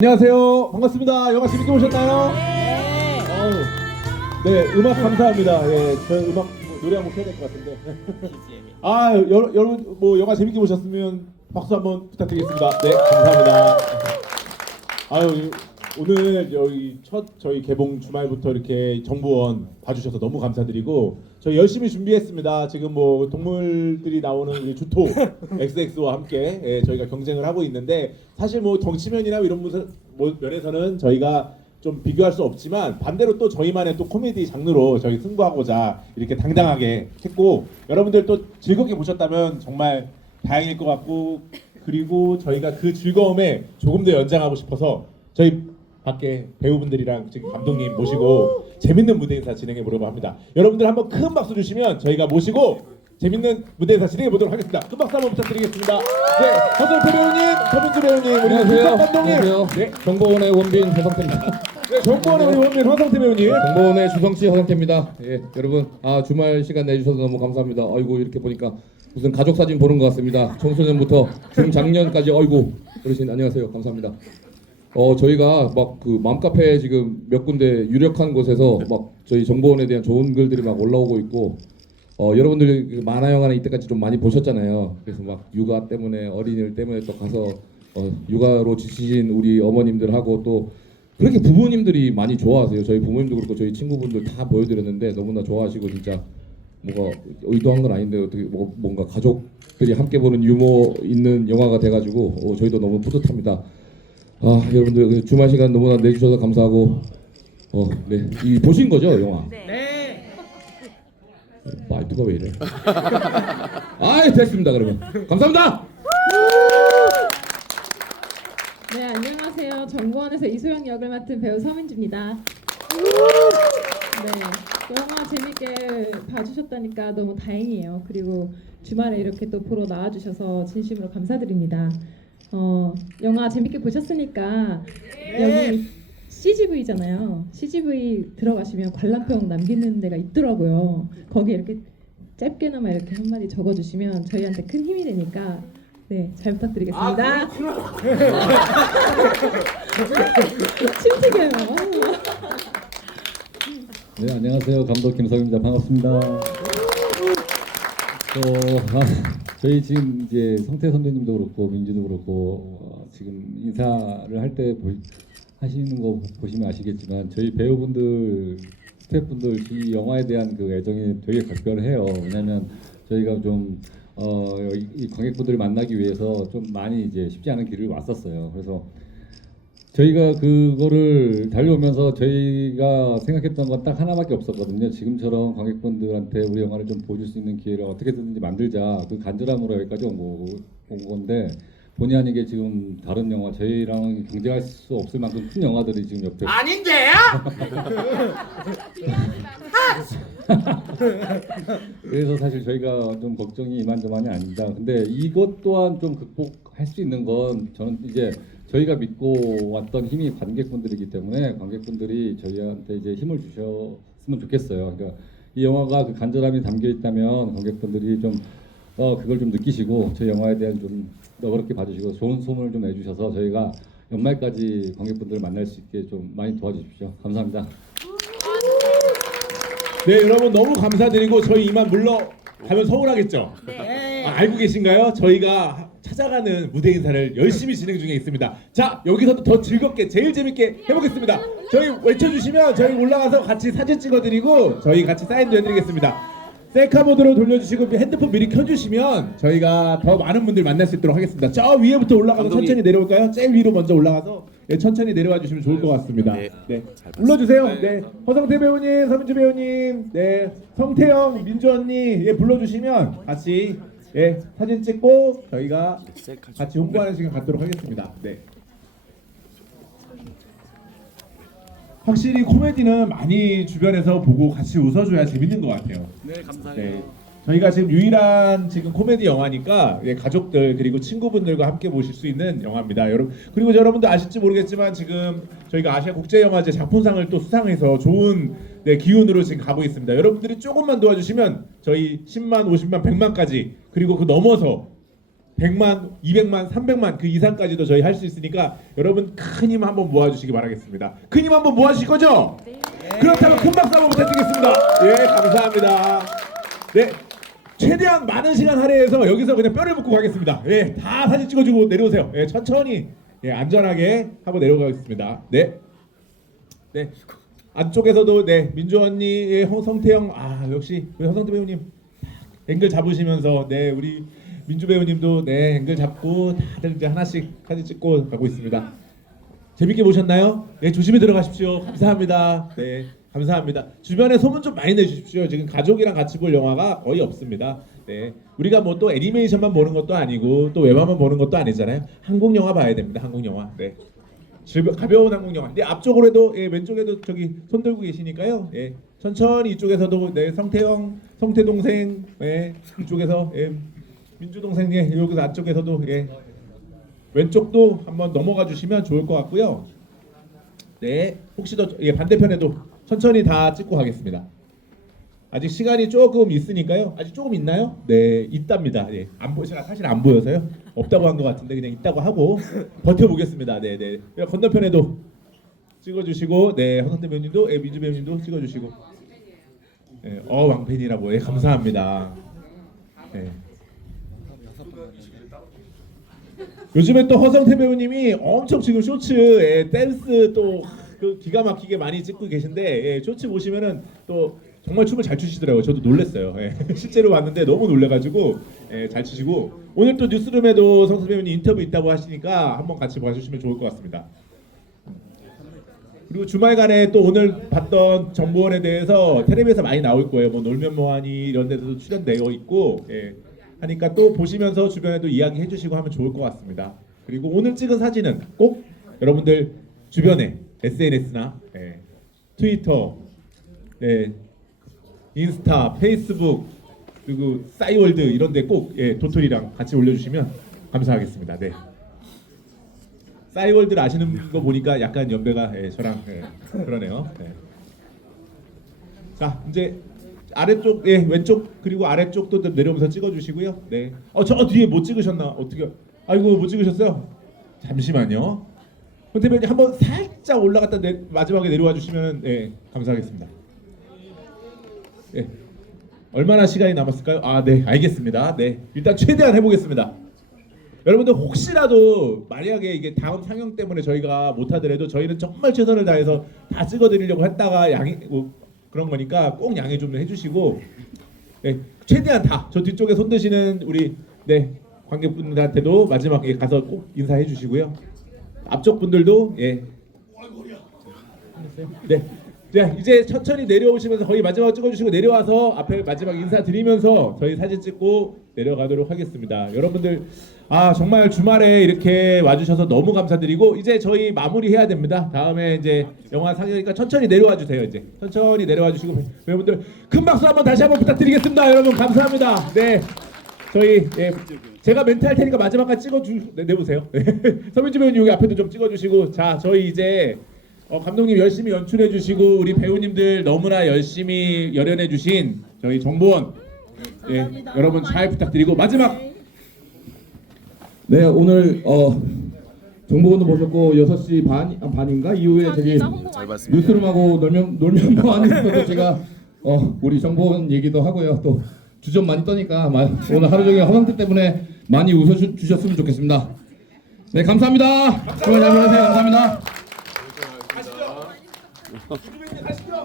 안녕하세요. 반갑습니다. 영화 재밌게 보셨나요? 네. 어우, 네, 음악 감사합니다. 예, 저 음악 뭐, 노래 한 곡 해야 될 것 같은데. 아, 여, 여러분 뭐 영화 재밌게 보셨으면 박수 한번 부탁드리겠습니다. 네, 감사합니다. 아유, 오늘 여기 첫 저희 개봉 주말부터 이렇게 정보원 봐주셔서 너무 감사드리고 저희 열심히 준비했습니다. 지금 뭐 동물들이 나오는 우리 주토 XX와 함께 예, 저희가 경쟁을 하고 있는데 사실 뭐 정치면이나 이런 무슨 뭐 면에서는 저희가 좀 비교할 수 없지만 반대로 또 저희만의 또 코미디 장르로 저희 승부하고자 이렇게 당당하게 했고 여러분들 또 즐겁게 보셨다면 정말 다행일 것 같고 그리고 저희가 그 즐거움에 조금 더 연장하고 싶어서 저희 밖에 배우분들이랑 지금 감독님 모시고 재밌는 무대 인사 진행해 보려고 합니다. 여러분들 한번 큰 박수 주시면 저희가 모시고 재밌는 무대 인사 진행해 보도록 하겠습니다. 큰 박수 한번 부탁드리겠습니다. 네, 허성태 배우님, 서민주 배우님, 우리 안녕하세요. 국장 감독님, 안녕하세요. 네, 정보원의 원빈 허성태입니다. 네, 정보원의 우리 원민 허성태 배우님. 정보원의 주성치 허성태입니다. 예, 여러분, 아 주말 시간 내주셔서 너무 감사합니다. 아이고 이렇게 보니까 무슨 가족 사진 보는 것 같습니다. 청소년부터 중장년까지 아이고 어르신 안녕하세요. 감사합니다. 어 저희가 막 그 맘카페 지금 몇 군데 유력한 곳에서 막 저희 정보원에 대한 좋은 글들이 막 올라오고 있고 어 여러분들이 그 만화 영화는 이때까지 좀 많이 보셨잖아요. 그래서 막 육아 때문에 어린이들 때문에 또 가서 어, 육아로 지치신 우리 어머님들하고 또 그렇게 부모님들이 많이 좋아하세요. 저희 부모님도 그렇고 저희 친구분들 다 보여드렸는데 너무나 좋아하시고 진짜 뭐가 의도한 건 아닌데 어떻게 뭐 뭔가 가족들이 함께 보는 유머 있는 영화가 돼가지고 어, 저희도 너무 뿌듯합니다. 아 여러분들 그 주말 시간 너무나 내주셔서 감사하고 어 네 이 보신 거죠 영화? 네. 말투가 왜 이래? 아 됐습니다 그러면 감사합니다. 네, 안녕하세요. 정보원에서 이소영 역을 맡은 배우 서민주입니다. 네, 영화 재밌게 봐주셨다니까 너무 다행이에요. 그리고 주말에 이렇게 또 보러 나와주셔서 진심으로 감사드립니다. 어, 영화 재밌게 보셨으니까 여기 CGV잖아요. CGV 들어가시면 관람평 남기는 데가 있더라고요. 거기 이렇게 짧게나마 이렇게 한마디 적어주시면 저희한테 큰 힘이 되니까 네, 잘 부탁드리겠습니다. 침튀겨요. 네 안녕하세요 감독 김성입니다 반갑습니다. 또 아, 저희 지금 이제 성태 선배님도 그렇고 민주도 그렇고 어, 지금 인사를 할 때 하시는 거 보시면 아시겠지만 저희 배우분들 스태프분들 이 영화에 대한 그 애정이 되게 각별해요. 왜냐하면 저희가 좀 어, 이- 이 관객분들을 만나기 위해서 좀 많이 이제 쉽지 않은 길을 왔었어요. 그래서 저희가 그거를 달려오면서 저희가 생각했던 건 딱 하나밖에 없었거든요. 지금처럼 관객분들한테 우리 영화를 좀 보여줄 수 있는 기회를 어떻게든지 만들자. 그 간절함으로 여기까지 온, 거, 온 건데 본의 아니게 지금 다른 영화 저희랑 경쟁할 수 없을 만큼 큰 영화들이 지금 옆에 아닌데요? 그래서 사실 저희가 좀 걱정이 이만저만이 아닙니다. 근데 이것 또한 좀 극복 할 수 있는 건 저는 이제 저희가 믿고 왔던 힘이 관객분들이기 때문에 관객분들이 저희한테 이제 힘을 주셨으면 좋겠어요. 그러니까 이 영화가 그 간절함이 담겨 있다면 관객분들이 좀 어, 그걸 좀 느끼시고 저희 영화에 대한 좀 너그럽게 봐주시고 좋은 소문을 좀 내주셔서 저희가 연말까지 관객분들을 만날 수 있게 좀 많이 도와주십시오. 감사합니다. 네, 여러분 너무 감사드리고 저희 이만 물러 가면 서운하겠죠? 네. 아, 알고 계신가요? 저희가 찾아가는 무대 인사를 열심히 진행 중에 있습니다. 자, 여기서도 더 즐겁게, 제일 재밌게 해보겠습니다. 저희 외쳐주시면 저희 올라가서 같이 사진 찍어드리고 저희 같이 사인도 해드리겠습니다. 셀카 모드로 돌려주시고 핸드폰 미리 켜주시면 저희가 더 많은 분들 만날 수 있도록 하겠습니다. 저 위에부터 올라가서 천천히 내려올까요? 제일 위로 먼저 올라가서 네, 천천히 내려와 주시면 좋을 것 같습니다. 네, 불러주세요. 네, 허성태 배우님, 서민주 배우님, 네, 성태형, 민주 언니 예, 불러주시면 같이 예, 사진 찍고 저희가 같이 홍보하는 시간 갖도록 하겠습니다. 네. 확실히 코미디는 많이 주변에서 보고 같이 웃어줘야 재밌는 것 같아요. 네, 감사해요. 네. 저희가 지금 유일한 지금 코미디 영화니까 예, 가족들 그리고 친구분들과 함께 보실 수 있는 영화입니다. 여러분 그리고 여러분도 아실지 모르겠지만 지금 저희가 아시아 국제 영화제 작품상을 또 수상해서 좋은 네, 기운으로 지금 가고 있습니다. 여러분들이 조금만 도와주시면 저희 10만, 50만, 100만까지 그리고 그 넘어서 100만, 200만, 300만 그 이상까지도 저희 할 수 있으니까 여러분 큰 힘 한번 모아주시기 바라겠습니다. 큰 힘 한번 모아주실 거죠? 그렇다면 큰 박수 한번 부탁드리겠습니다. 예, 감사합니다. 네, 최대한 많은 시간 할애해서 여기서 그냥 뼈를 묻고 가겠습니다. 예, 다 사진 찍어주고 내려오세요. 예, 천천히, 예, 안전하게 하고 내려가겠습니다. 네, 네. 안쪽에서도 네 민주 언니, 예, 홍- 성태형, 아 역시 우리 허성태 배우님 앵글 잡으시면서 네 우리 민주 배우님도 네 앵글 잡고 다들 이제 하나씩 사진 찍고 가고 있습니다. 재밌게 보셨나요? 네 조심히 들어가십시오. 감사합니다. 네 감사합니다. 주변에 소문 좀 많이 내주십시오. 지금 가족이랑 같이 볼 영화가 거의 없습니다. 네 우리가 뭐 또 애니메이션만 보는 것도 아니고 또 외화만 보는 것도 아니잖아요. 한국 영화 봐야 됩니다. 한국 영화. 네. 즐거, 가벼운 한국 영화. 근데 앞쪽으로도 예, 왼쪽에도 저기 손 들고 계시니까요. 예, 천천히 이쪽에서도 네 성태형, 성태 동생, 예, 이쪽에서 예, 민주 동생 예, 여기서 안쪽에서도 예, 왼쪽도 한번 넘어가 주시면 좋을 것 같고요. 네, 혹시 더 예, 반대편에도 천천히 다 찍고 가겠습니다. 아직 시간이 조금 있으니까요. 아직 조금 있나요? 네, 있답니다. 예. 안 보, 제가 사실 안 보여서요. 없다고 한 것 같은데 그냥 있다고 하고 버텨보겠습니다. 네, 네. 건너편에도 찍어주시고, 네, 허선태 배우님도, 예, 민주 배우님도 찍어주시고, 예, 어 왕팬이라고, 예, 감사합니다. 예. 요즘에 또 허성태 배우님이 엄청 지금 쇼츠, 예, 댄스 또 그 기가 막히게 많이 찍고 계신데 예, 쇼츠 보시면은 또 정말 춤을 잘 추시더라고요. 저도 놀랐어요. 예, 실제로 봤는데 너무 놀래가지고 예, 잘 추시고 오늘 또 뉴스룸에도 성수 배우님 인터뷰 있다고 하시니까 한번 같이 봐주시면 좋을 것 같습니다. 그리고 주말간에 또 오늘 봤던 정보원에 대해서 텔레비에서 많이 나올 거예요. 뭐 놀면 뭐하니 이런 데서도 출연되어 있고 예. 하니까 또 보시면서 주변에도 이야기 해주시고 하면 좋을 것 같습니다. 그리고 오늘 찍은 사진은 꼭 여러분들 주변에 SNS나 예, 트위터, 예, 인스타, 페이스북 그리고 싸이월드 이런 데 꼭 예, 도토리랑 같이 올려주시면 감사하겠습니다. 네. 싸이월드를 아시는 거 보니까 약간 연배가 예, 저랑 예, 그러네요. 예. 자 이제 아래쪽 예 왼쪽 그리고 아래쪽도 좀 내려오면서 찍어주시고요. 네. 어저 뒤에 못 찍으셨나 어떻게? 아이고 못 찍으셨어요? 잠시만요. 손태변님 한번 살짝 올라갔다 내, 마지막에 내려와 주시면 예 감사하겠습니다. 예. 얼마나 시간이 남았을까요? 아, 네, 알겠습니다. 네, 일단 최대한 해보겠습니다. 여러분들 혹시라도 만약에 이게 다음 상영 때문에 저희가 못하더라도 저희는 정말 최선을 다해서 다 찍어드리려고 했다가 양해 뭐 그런 거니까 꼭 양해 좀 해주시고 네, 최대한 다 저 뒤쪽에 손 드시는 우리 네 관객분들한테도 마지막에 가서 꼭 인사해 주시고요. 앞쪽 분들도 예. 네. 자 이제 천천히 내려오시면서 거의 마지막 찍어주시고 내려와서 앞에 마지막 인사 드리면서 저희 사진 찍고 내려가도록 하겠습니다. 여러분들 아 정말 주말에 이렇게 와주셔서 너무 감사드리고 이제 저희 마무리해야 됩니다. 다음에 이제 영화 상영이니까 천천히 내려와 주세요. 이제 천천히 내려와 주시고 여러분들 큰 박수 한번 다시 한번 부탁드리겠습니다. 여러분 감사합니다. 네. 저희 예, 제가 멘트 할 테니까 마지막까지 찍어주 네, 내보세요. 서민주 배우님 여기 앞에도 좀 찍어주시고 자 저희 이제 어, 감독님 열심히 연출해 주시고 우리 배우님들 너무나 열심히 열연해 주신 저희 정보원. 예, 여러분 잘 부탁드리고 마지막. 네 오늘 어 정보원도 보셨고 6시 반 아, 반인가? 이후에 저기 뉴스룸하고 놀면 놀면 뭐하는데도 제가 어 우리 정보원 얘기도 하고요. 또 주점 많이 떠니까 마- 오늘 하루 종일 허상태 때문에 많이 웃어 주- 주셨으면 좋겠습니다. 네 감사합니다. 수고하세요. 감사합니다. 가시죠. 가시죠.